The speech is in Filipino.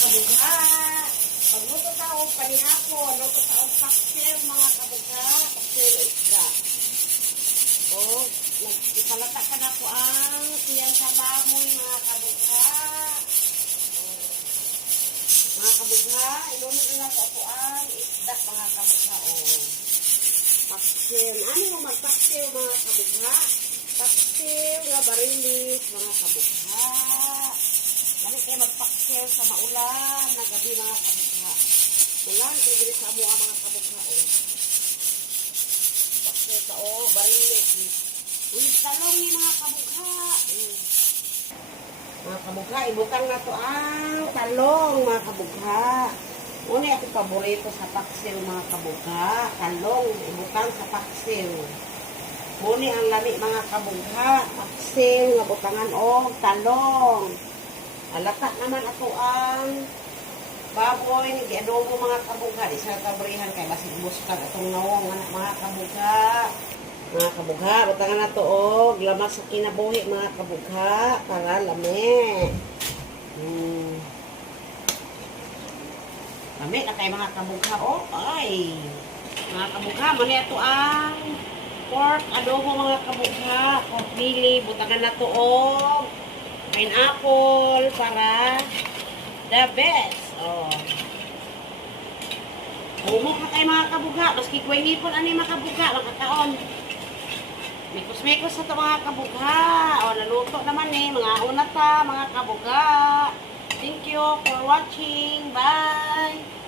kabugha. Pagluto tao, panihapon, luto tao, paksir, mga kabugha, paksir isda. O, ipalata ka na po ang siyang sa bamoy, mga kabugha. Mga kabugha, ilunod na po ang isda, mga kabugha. O, paksir. Ano yung magpaksir, mga kabugha? Paksir nga barilis, mga kabugha. Ano kayo magpaksir sa maulan na gabi, mga kabugha. Ulan, ibigay sa mo ang mga kabugha. O, paksir ka, o, barilis. Uy, talong ni mga kabugha. Mga kabugha, ibutang na to ang talong, mga kabugha. Una ako paborito sa paksiw, mga kabugha. Talong, ibutang sa paksiw. Muni ang lami, mga kabugha. Paksiw, nga butangan o talong. Alakat naman ako ang baboy, di adobo, mga kabugha. Di sa kabrihan kay basig buskan atong nawong, mga kabugha. Mga kabugha, butangan na to o glamas sa kinabuhi, mga kabugha. Para lami. Lami na kay mga kabugha, o. Ay. Mga kabugha, mali ito ang pork adobo, mga kabugha. Pork belly, butangan na to o pineapple para the best. Oh. Humok na kayo, mga kabugha. Maski kuwing hipon, ano yung mga kabugha? Makakaon. Mikos-mikos sa ito, mga kabugha. O, naluto naman eh. Mga unata, mga kabugha. Thank you for watching. Bye!